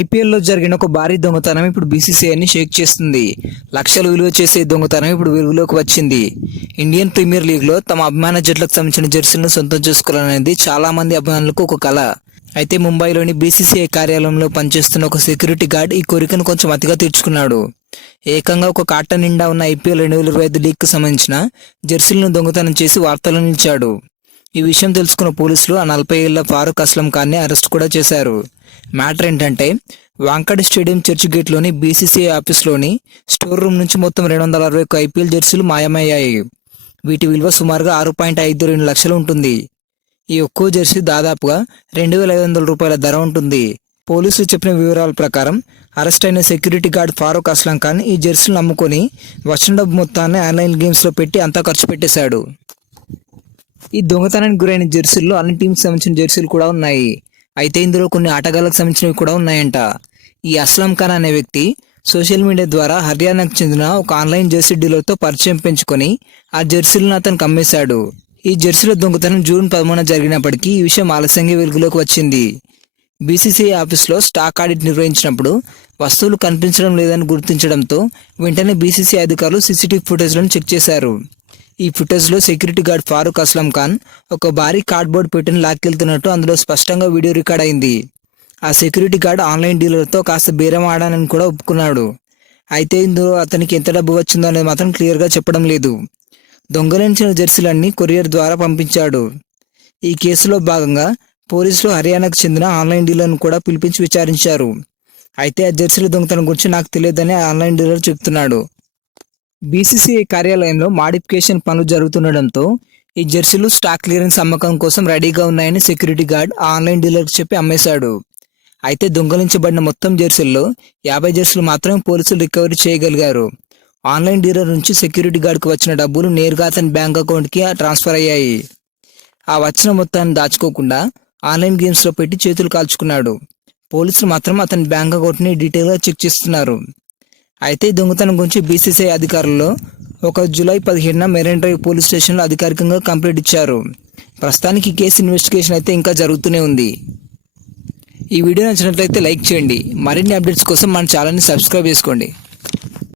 ఐపీఎల్లో జరిగిన ఒక భారీ దొంగతనం ఇప్పుడు బీసీసీఐని షేక్ చేస్తుంది. లక్షలు విలువ చేసే దొంగతనం ఇప్పుడు వెలుగులోకి వచ్చింది. ఇండియన్ ప్రీమియర్ లీగ్లో తమ అభిమాన జట్లకు సంబంధించిన జెర్సీలను సొంతం చేసుకోవాలనేది చాలా మంది అభిమానులకు ఒక కళ అయితే ముంబైలోని బీసీసీఐ కార్యాలయంలో పనిచేస్తున్న ఒక సెక్యూరిటీ గార్డ్ ఈ కోరికను కొంచెం అతిగా తీర్చుకున్నాడు. ఏకంగా ఒక కాట నిండా ఉన్న ఐపీఎల్ రెండు వేల ఇరవై ఐదు లీగ్కు సంబంధించిన జెర్సీలను దొంగతనం చేసి వార్తలు నిలిచాడు. ఈ విషయం తెలుసుకున్న పోలీసులు ఆ నలభై ఏళ్ళ ఫారూక్ అస్లం ఖాన్ని అరెస్ట్ కూడా చేశారు. మ్యాటర్ ఏంటంటే వాంకడ్ స్టేడియం చర్చ్ గేట్లోని బీసీసీఐ ఆఫీస్లోని స్టోర్ రూమ్ నుంచి మొత్తం రెండు వందల అరవై ఒక్క ఐపీఎల్ జెర్సీలు మాయమయ్యాయి. వీటి విలువ సుమారుగా ఆరు పాయింట్ ఐదు రెండు లక్షలు ఉంటుంది. ఈ ఒక్కో జెర్సీ దాదాపుగా రెండు వేల ఐదు వందల రూపాయల ధర ఉంటుంది. పోలీసులు చెప్పిన వివరాల ప్రకారం అరెస్ట్ అయిన సెక్యూరిటీ గార్డ్ ఫారూక్ అస్లం ఖాన్ ఈ జెర్సీలు అమ్ముకొని వచ్చిన డబ్బు మొత్తాన్ని ఆన్లైన్ గేమ్స్లో పెట్టి అంతా ఖర్చు పెట్టేశాడు. ఈ దొంగతనానికి గురైన జెర్సీల్లో అన్ని టీమ్స్ సంబంధించిన జెర్సీలు కూడా ఉన్నాయి. అయితే ఇందులో కొన్ని ఆటగాళ్ళకు సంబంధించినవి కూడా ఉన్నాయంట. ఈ అస్లం ఖాన్ అనే వ్యక్తి సోషల్ మీడియా ద్వారా హర్యానాకు చెందిన ఒక ఆన్లైన్ జెర్సీ డీలర్తో పరిచయం పెంచుకొని ఆ జెర్సీలను అతనికి అమ్మేశాడు. ఈ జెర్సీల దొంగతనం జూన్ పదమూడున జరిగినప్పటికీ ఈ విషయం ఆలస్యంగా వెలుగులోకి వచ్చింది. బీసీసీఐ ఆఫీస్లో స్టాక్ ఆడిట్ నిర్వహించినప్పుడు వస్తువులు కనిపించడం లేదని గుర్తించడంతో వెంటనే బీసీసీ అధికారులు సీసీటీవీ ఫుటేజ్లను చెక్ చేశారు. ఈ ఫుటేజ్లో సెక్యూరిటీ గార్డ్ ఫారూక్ అస్లం ఖాన్ ఒక భారీ కార్డ్బోర్డ్ పెట్టిన లాక్కెళ్తున్నట్టు అందులో స్పష్టంగా వీడియో రికార్డ్ అయింది. ఆ సెక్యూరిటీ గార్డ్ ఆన్లైన్ డీలర్తో కాస్త బేరం ఆడానని కూడా ఒప్పుకున్నాడు. అయితే ఇందులో అతనికి ఎంత డబ్బు వచ్చిందో అనేది మాత్రం క్లియర్గా చెప్పడం లేదు. దొంగలించిన జెర్సీలన్నీ కొరియర్ ద్వారా పంపించాడు. ఈ కేసులో భాగంగా పోలీసులు హర్యానాకు చెందిన ఆన్లైన్ డీలర్ను కూడా పిలిపించి విచారించారు. అయితే ఆ జెర్సీల దొంగతనం గురించి నాకు తెలియదని ఆన్లైన్ డీలర్ చెప్తున్నాడు. బీసీసీఐ కార్యాలయంలో మాడిఫికేషన్ పనులు జరుగుతుండడంతో ఈ జెర్సీలు స్టాక్ క్లియరెన్స్ అమ్మకం కోసం రెడీగా ఉన్నాయని సెక్యూరిటీ గార్డ్ ఆన్లైన్ డీలర్కి చెప్పి అమ్మేశాడు. అయితే దొంగలించబడిన మొత్తం జెర్సీల్లో యాభై జెర్సీలు మాత్రమే పోలీసులు రికవరీ చేయగలిగారు. ఆన్లైన్ డీలర్ నుంచి సెక్యూరిటీ గార్డ్కి వచ్చిన డబ్బులు నేరుగా అతని బ్యాంక్ అకౌంట్కి ట్రాన్స్ఫర్ అయ్యాయి. ఆ వచ్చిన మొత్తాన్ని దాచుకోకుండా ఆన్లైన్ గేమ్స్లో పెట్టి చేతులు కాల్చుకున్నాడు. పోలీసులు మాత్రం అతని బ్యాంక్ అకౌంట్ని డీటెయిల్గా చెక్ చేస్తున్నారు. అయితే ఈ దొంగతనం గురించి బీసీసీఐ అధికారులు ఒక జూలై పదిహేడున మెరైన్ డ్రైవ్ పోలీస్ స్టేషన్లో అధికారికంగా కంప్లైంట్ ఇచ్చారు. ప్రస్తుతానికి ఈ కేసు ఇన్వెస్టిగేషన్ అయితే ఇంకా జరుగుతూనే ఉంది. ఈ వీడియో నచ్చినట్లయితే లైక్ చేయండి. మరిన్ని అప్డేట్స్ కోసం మన ఛానల్ని సబ్స్క్రైబ్ చేసుకోండి.